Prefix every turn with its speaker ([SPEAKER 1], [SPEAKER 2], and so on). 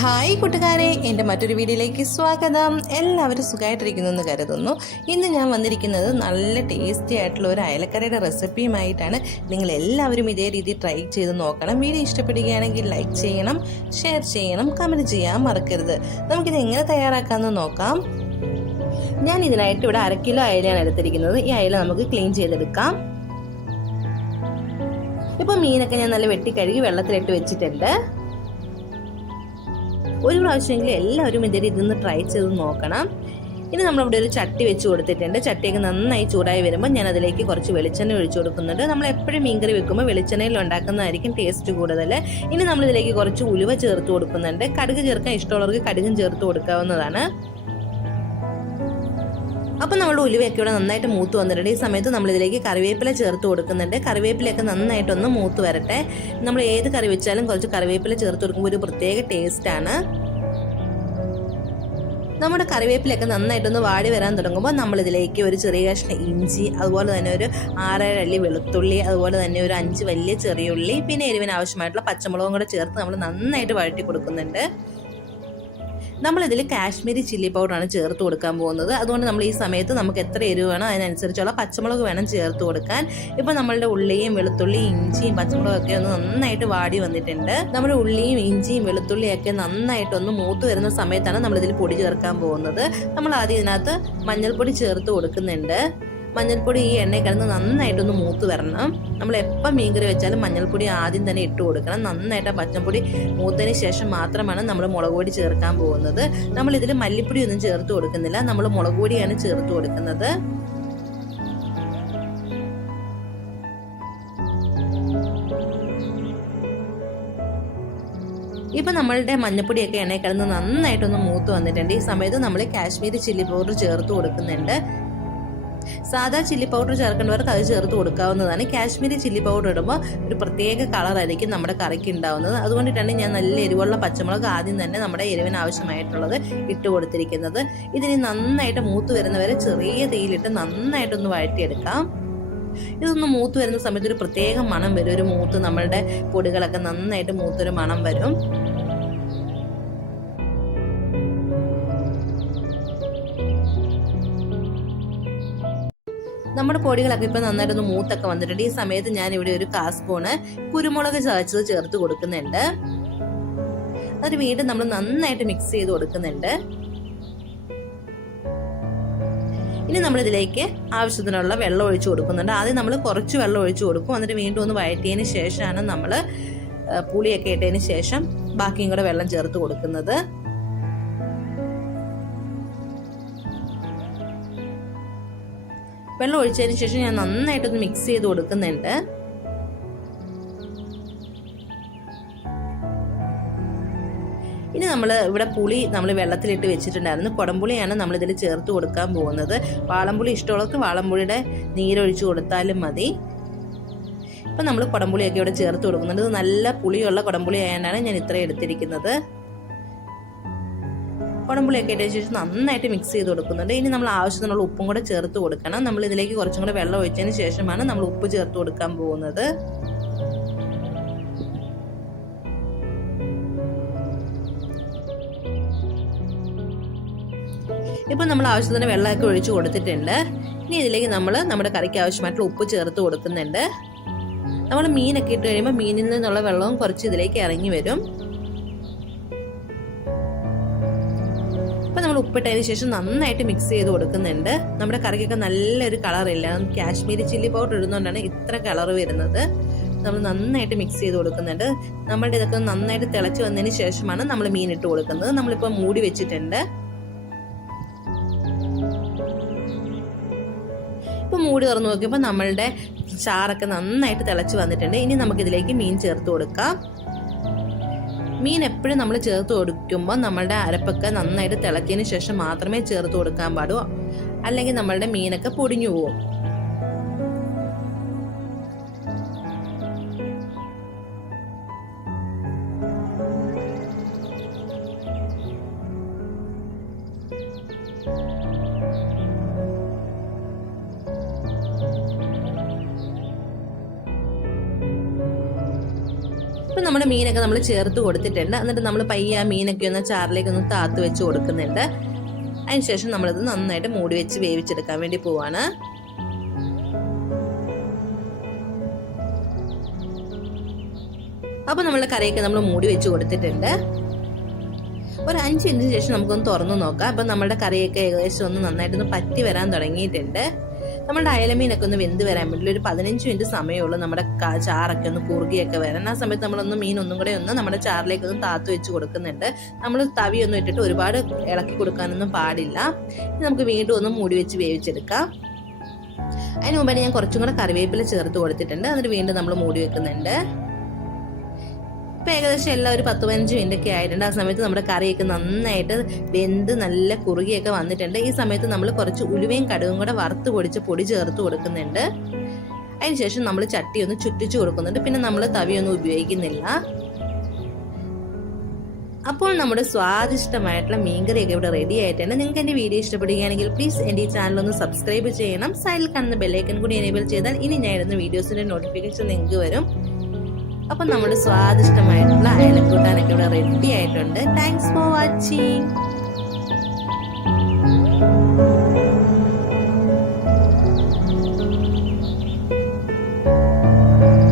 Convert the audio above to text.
[SPEAKER 1] Hi കൂട്ടുകാരെ എന്റെ മറ്റൊരു വീഡിയോയിലേക്ക് സ്വാഗതം. എല്ലാവരും സുഖമായിട്ടിരിക്കുന്നു എന്ന് കരുതുന്നു. ഇന്ന് ഞാൻ വന്നിരിക്കുന്നത് നല്ല ടേസ്റ്റി ആയിട്ടുള്ള ഒരു അയലക്കറിയുടെ റെസിപ്പിയുമായിട്ടാണ് നിങ്ങൾ എല്ലാവരും ഇതേ രീതി ട്രൈ ചെയ്ത് നോക്കണം. വീഡിയോ ഇഷ്ടപ്പെടുകയാണെങ്കിൽ ലൈക്ക് ചെയ്യണം ഷെയർ ചെയ്യണം കമന്റ് ചെയ്യാൻ മറക്കരുത്. നമുക്കിത് എങ്ങനെ തയ്യാറാക്കാമെന്ന് നോക്കാം. ഞാൻ ഇതിനായിട്ട് ഇവിടെ അര കിലോ അയലയാണ് എടുത്തിരിക്കുന്നത്. ഈ അയല നമുക്ക് ക്ലീൻ ചെയ്തെടുക്കാം. ഇപ്പം മീനൊക്കെ ഞാൻ നല്ല വെട്ടി കഴുകി വെള്ളത്തിലിട്ട് വെച്ചിട്ടുണ്ട്. ഒരു പ്രാവശ്യമെങ്കിലും എല്ലാവരും ഇതിൽ ഇതൊന്ന് ട്രൈ ചെയ്ത് നോക്കണം. ഇനി നമ്മളിവിടെ ഒരു ചട്ടി വെച്ച് കൊടുത്തിട്ടുണ്ട്. ചട്ടിയൊക്കെ നന്നായി ചൂടായി വരുമ്പോൾ ഞാൻ അതിലേക്ക് കുറച്ച് വെളിച്ചെണ്ണ ഒഴിച്ചു കൊടുക്കുന്നുണ്ട്. നമ്മൾ എപ്പോഴും മീൻകറി വെക്കുമ്പോൾ വെളിച്ചെണ്ണയിൽ ഉണ്ടാക്കുന്നതായിരിക്കും ടേസ്റ്റ് കൂടുതൽ. ഇനി നമ്മളിതിലേക്ക് കുറച്ച് ഉലുവ ചേർത്ത് കൊടുക്കുന്നുണ്ട്. കടുക് ചേർക്കാൻ ഇഷ്ടമുള്ളവർക്ക് കടുകും ചേർത്ത് കൊടുക്കാവുന്നതാണ്. അപ്പം നമ്മൾ ഉലുവയൊക്കെ ഇവിടെ നന്നായിട്ട് മൂത്ത് വന്നിട്ടുണ്ട്. ഈ സമയത്ത് നമ്മളിതിലേക്ക് കറിവേപ്പില ചേർത്ത് കൊടുക്കുന്നുണ്ട്. കറിവേപ്പിലയൊക്കെ നന്നായിട്ടൊന്ന് മൂത്ത് വരട്ടെ. നമ്മൾ ഏത് കറി വെച്ചാലും കുറച്ച് കറിവേപ്പില ചേർത്ത് കൊടുക്കുമ്പോൾ ഒരു പ്രത്യേക ടേസ്റ്റാണ് നമ്മുടെ കറിവേപ്പിലൊക്കെ നന്നായിട്ടൊന്ന് വാടി വരാൻ തുടങ്ങുമ്പോൾ നമ്മളിതിലേക്ക് ഒരു ചെറിയ കഷ്ണം ഇഞ്ചി അതുപോലെ തന്നെ ഒരു ആറേഴ് അള്ളി വെളുത്തുള്ളി അതുപോലെ തന്നെ ഒരു അഞ്ച് വലിയ ചെറിയ ഉള്ളി പിന്നെ എരിവിന് ആവശ്യമായിട്ടുള്ള പച്ചമുളകും കൂടെ ചേർത്ത് നമ്മൾ നന്നായിട്ട് വഴറ്റി കൊടുക്കുന്നുണ്ട്. നമ്മളിതിൽ കാശ്മീരി ചില്ലി പൗഡറാണ് ചേർത്ത് കൊടുക്കാൻ പോകുന്നത്. അതുകൊണ്ട് നമ്മൾ ഈ സമയത്ത് നമുക്ക് എത്ര എരിവ് വേണം അതിനനുസരിച്ചുള്ള പച്ചമുളക് വേണം ചേർത്ത് കൊടുക്കാൻ. ഇപ്പം നമ്മളുടെ ഉള്ളിയും വെളുത്തുള്ളിയും ഇഞ്ചിയും പച്ചമുളകൊക്കെ ഒന്ന് നന്നായിട്ട് വാടി വന്നിട്ടുണ്ട്. നമ്മുടെ ഉള്ളിയും ഇഞ്ചിയും വെളുത്തുള്ളിയൊക്കെ നന്നായിട്ട് നന്നായിട്ടൊന്ന് മൂത്ത് വരുന്ന സമയത്താണ് നമ്മളിതിൽ പൊടി ചേർക്കാൻ പോകുന്നത്. നമ്മൾ ആദ്യം ഇതിനകത്ത് മഞ്ഞൾപ്പൊടി ചേർത്ത് കൊടുക്കുന്നുണ്ട്. മഞ്ഞൾപ്പൊടി ഈ എണ്ണയിൽ കിടന്ന് നന്നായിട്ടൊന്ന് മൂത്ത് വരണം. നമ്മൾ എപ്പം മീൻകറി വെച്ചാലും മഞ്ഞൾപ്പൊടി ആദ്യം തന്നെ ഇട്ട് കൊടുക്കണം. നന്നായിട്ട് ആ പച്ചപ്പൊടി മൂത്തതിന് ശേഷം മാത്രമാണ് നമ്മൾ മുളക് പൊടി ചേർക്കാൻ പോകുന്നത്. നമ്മൾ ഇതിൽ മല്ലിപ്പൊടി ഒന്നും ചേർത്ത് കൊടുക്കുന്നില്ല. നമ്മൾ മുളക് പൊടിയാണ് ചേർത്ത് കൊടുക്കുന്നത്. ഇപ്പം നമ്മളുടെ മഞ്ഞപ്പൊടിയൊക്കെ എണ്ണയിൽ കിടന്ന് നന്നായിട്ടൊന്ന് മൂത്ത് വന്നിട്ടുണ്ട്. ഈ സമയത്ത് നമ്മൾ കാശ്മീരി ചില്ലി പൗഡർ ചേർത്ത് കൊടുക്കുന്നുണ്ട്. സാധാ ചില്ലി പൗഡർ ചേർക്കേണ്ടവർക്ക് അത് ചേർത്ത് കൊടുക്കാവുന്നതാണ്. കാശ്മീരി ചില്ലി പൗഡർ ഇടുമ്പോൾ ഒരു പ്രത്യേക കളറായിരിക്കും നമ്മുടെ കറിക്ക് ഉണ്ടാവുന്നത് അതുകൊണ്ടിട്ടാണ് ഞാൻ നല്ല എരിവുള്ള പച്ചമുളക് ആദ്യം തന്നെ നമ്മുടെ എരിവിന് ആവശ്യമായിട്ടുള്ളത് ഇട്ട് കൊടുത്തിരിക്കുന്നത്. ഇതിന് നന്നായിട്ട് മൂത്ത് വരുന്നവരെ ചെറിയ തീയിലിട്ട് നന്നായിട്ടൊന്ന് വഴറ്റിയെടുക്കാം. ഇതൊന്ന് മൂത്ത് വരുന്ന സമയത്ത് ഒരു പ്രത്യേക മണം വരും. ഒരു മൂത്ത് നമ്മളുടെ പൊടികളൊക്കെ നന്നായിട്ട് മൂത്തൊരു മണം വരും. നമ്മുടെ പൊടികളൊക്കെ ഇപ്പം നന്നായിട്ടൊന്ന് മൂത്തൊക്കെ വന്നിട്ടുണ്ട്. ഈ സമയത്ത് ഞാൻ ഇവിടെ ഒരു കാ സ്പൂണ് കുരുമുളക് ചതച്ചത് ചേർത്ത് കൊടുക്കുന്നുണ്ട്. അത് വീണ്ടും നമ്മൾ നന്നായിട്ട് മിക്സ് ചെയ്ത് കൊടുക്കുന്നുണ്ട്. ഇനി നമ്മൾ ഇതിലേക്ക് ആവശ്യത്തിനുള്ള വെള്ളം ഒഴിച്ച് കൊടുക്കുന്നുണ്ട്. ആദ്യം നമ്മൾ കുറച്ച് വെള്ളം ഒഴിച്ച് കൊടുക്കും. എന്നിട്ട് വീണ്ടും ഒന്ന് വഴറ്റിയതിന് ശേഷമാണ് നമ്മൾ പുളിയൊക്കെ ഇട്ടതിന് ശേഷം ബാക്കിയും കൂടെ വെള്ളം ചേർത്ത് കൊടുക്കുന്നത്. വെള്ളം ഒഴിച്ചതിന് ശേഷം ഞാൻ നന്നായിട്ടൊന്ന് മിക്സ് ചെയ്ത് കൊടുക്കുന്നുണ്ട്. ഇനി നമ്മൾ ഇവിടെ പുളി നമ്മൾ വെള്ളത്തിലിട്ട് വെച്ചിട്ടുണ്ടായിരുന്നു. കുടംപുളിയാണ് നമ്മൾ ഇതിൽ ചേർത്ത് കൊടുക്കാൻ പോകുന്നത്. വാളംപുളി ഇഷ്ടമുള്ളവർക്ക് വാളംപുളിയുടെ നീരൊഴിച്ച് കൊടുത്താലും മതി. ഇപ്പം നമ്മൾ കുടംപുളിയൊക്കെ ഇവിടെ ചേർത്ത് കൊടുക്കുന്നുണ്ട്. നല്ല പുളിയുള്ള കുടംപുളി ആയതുകൊണ്ടാണ് ഞാൻ ഇത്രയും എടുത്തിരിക്കുന്നത്. കുടമ്പുളിയൊക്കെ ഇട്ടതിന് ശേഷം നന്നായിട്ട് മിക്സ് ചെയ്ത് കൊടുക്കുന്നുണ്ട്. ഇനി നമ്മൾ ആവശ്യത്തിനുള്ള ഉപ്പും കൂടെ ചേർത്ത് കൊടുക്കണം. നമ്മൾ ഇതിലേക്ക് കുറച്ചും കൂടെ വെള്ളം ഒഴിച്ചതിന് ശേഷമാണ് നമ്മൾ ഉപ്പ് ചേർത്ത് കൊടുക്കാൻ പോകുന്നത്. ഇപ്പം നമ്മൾ ആവശ്യത്തിന് വെള്ളമൊക്കെ ഒഴിച്ച് കൊടുത്തിട്ടുണ്ട്. ഇനി ഇതിലേക്ക് നമ്മൾ നമ്മുടെ കറിക്ക് ആവശ്യമായിട്ടുള്ള ഉപ്പ് ചേർത്ത് കൊടുക്കുന്നുണ്ട്. നമ്മൾ മീനൊക്കെ ഇട്ട് കഴിയുമ്പോൾ മീനിൽ നിന്നുള്ള വെള്ളവും കുറച്ച് ഇതിലേക്ക് ഇറങ്ങി വരും. ഉപ്പിട്ടതിന് ശേഷം നന്നായിട്ട് മിക്സ് ചെയ്ത് കൊടുക്കുന്നുണ്ട്. നമ്മുടെ കറിക്കൊക്കെ നല്ലൊരു കളർ കളറില്ല കാശ്മീരി ചില്ലി പൗഡർ ഇടുന്നതുകൊണ്ടാണ് ഇത്ര കളർ വരുന്നത്. നമ്മൾ നന്നായിട്ട് മിക്സ് ചെയ്ത് കൊടുക്കുന്നുണ്ട്. നമ്മളുടെ ഇതൊക്കെ നന്നായിട്ട് തിളച്ച് വന്നതിന് ശേഷമാണ് നമ്മൾ മീൻ ഇട്ട് കൊടുക്കുന്നത്. നമ്മളിപ്പോൾ മൂടി വെച്ചിട്ടുണ്ട്. ഇപ്പം മൂടി തുറന്ന് നോക്കിയപ്പോൾ നമ്മളുടെ ചാറൊക്കെ നന്നായിട്ട് തിളച്ച് വന്നിട്ടുണ്ട്. ഇനി നമുക്കിതിലേക്ക് മീൻ ചേർത്ത് കൊടുക്കാം. മീൻ എപ്പോഴും നമ്മൾ ചേർത്ത് കൊടുക്കുമ്പോൾ നമ്മളുടെ അരപ്പൊക്കെ നന്നായിട്ട് തിളക്കിയതിന് ശേഷം മാത്രമേ ചേർത്ത് കൊടുക്കാൻ പാടൂ അല്ലെങ്കിൽ നമ്മളുടെ മീനൊക്കെ പൊടിഞ്ഞു പോകും. നമ്മുടെ മീനൊക്കെ നമ്മൾ ചേർത്ത് കൊടുത്തിട്ടുണ്ട്. എന്നിട്ട് നമ്മൾ പയ്യ മീനൊക്കെ ഒന്ന് ചാറിലേക്ക് ഒന്ന് താത്ത് വെച്ച് കൊടുക്കുന്നുണ്ട്. അതിനുശേഷം നമ്മളിത് നന്നായിട്ട് മൂടി വെച്ച് വേവിച്ചെടുക്കാൻ വേണ്ടി പോവാണ്. അപ്പോൾ നമ്മളെ കറിയൊക്കെ നമ്മൾ മൂടി വെച്ച് കൊടുത്തിട്ടുണ്ട്. ഒരു അഞ്ച് മിനിറ്റിന് ശേഷം നമുക്കൊന്ന് തുറന്നു നോക്കാം. അപ്പം നമ്മുടെ കറിയൊക്കെ ഏകദേശം ഒന്ന് നന്നായിട്ടൊന്ന് പറ്റി വരാൻ തുടങ്ങിയിട്ടുണ്ട്. നമ്മുടെ അയലമീനൊക്കെ ഒന്ന് വെന്ത് വരാൻ വേണ്ടി ഒരു പതിനഞ്ച് മിനിറ്റ് സമയമുള്ളൂ നമ്മുടെ ചാറൊക്കെ ഒന്ന് കുറുകിയൊക്കെ വരാൻ. ആ സമയത്ത് നമ്മളൊന്ന് മീൻ ഒന്നും കൂടെ ഒന്ന് നമ്മുടെ ചാറിലേക്ക് ഒന്ന് താത്തു വെച്ച് കൊടുക്കുന്നുണ്ട്. നമ്മൾ തവിയൊന്നും ഇട്ടിട്ട് ഒരുപാട് ഇളക്കി കൊടുക്കാനൊന്നും പാടില്ല. നമുക്ക് വീണ്ടും ഒന്ന് മൂടി വെച്ച് വേവിച്ചെടുക്കാം. അതിന് മുമ്പായിട്ട് ഞാൻ കുറച്ചും കൂടെ കറിവേപ്പില ചേർത്ത് കൊടുത്തിട്ടുണ്ട്. എന്നിട്ട് വീണ്ടും നമ്മൾ മൂടി വെക്കുന്നുണ്ട്. ഇപ്പം ഏകദേശം എല്ലാം ഒരു പത്ത് പതിനഞ്ച് മിനിറ്റ് ഒക്കെ ആയിട്ടുണ്ട്. ആ സമയത്ത് നമ്മുടെ കറിയൊക്കെ നന്നായിട്ട് വെന്ത് നല്ല കുറുകിയൊക്കെ വന്നിട്ടുണ്ട്. ഈ സമയത്ത് നമ്മൾ കുറച്ച് ഉലുവയും കടുകും കൂടെ വറുത്ത് പൊടിച്ച് പൊടി ചേർത്ത് കൊടുക്കുന്നുണ്ട്. അതിനുശേഷം നമ്മൾ ചട്ടി ഒന്ന് ചുറ്റിച്ചു കൊടുക്കുന്നുണ്ട്. പിന്നെ നമ്മൾ തവിയൊന്നും ഉപയോഗിക്കുന്നില്ല. അപ്പോൾ നമ്മുടെ സ്വാദിഷ്ടമായിട്ടുള്ള മീൻകറിയൊക്കെ ഇവിടെ റെഡി ആയിട്ടുണ്ട്. നിങ്ങൾക്ക് എന്റെ വീഡിയോ ഇഷ്ടപ്പെടുകയാണെങ്കിൽ പ്ലീസ് എന്റെ ഈ ചാനൽ ഒന്ന് സബ്സ്ക്രൈബ് ചെയ്യണം. സൈഡിൽ കാണുന്ന ബെല്ലൈക്കൻ കൂടി എനേബിൾ ചെയ്താൽ ഇനി ഞാൻ വീഡിയോസിന്റെ നോട്ടിഫിക്കേഷൻ നിങ്ങൾക്ക് വരും. അപ്പം നമ്മുടെ സ്വാദിഷ്ടമായിട്ടുള്ള അയലക്കൂട്ടാനൊക്കെ ഇവിടെ റെഡി ആയിട്ടുണ്ട്. Thanks for watching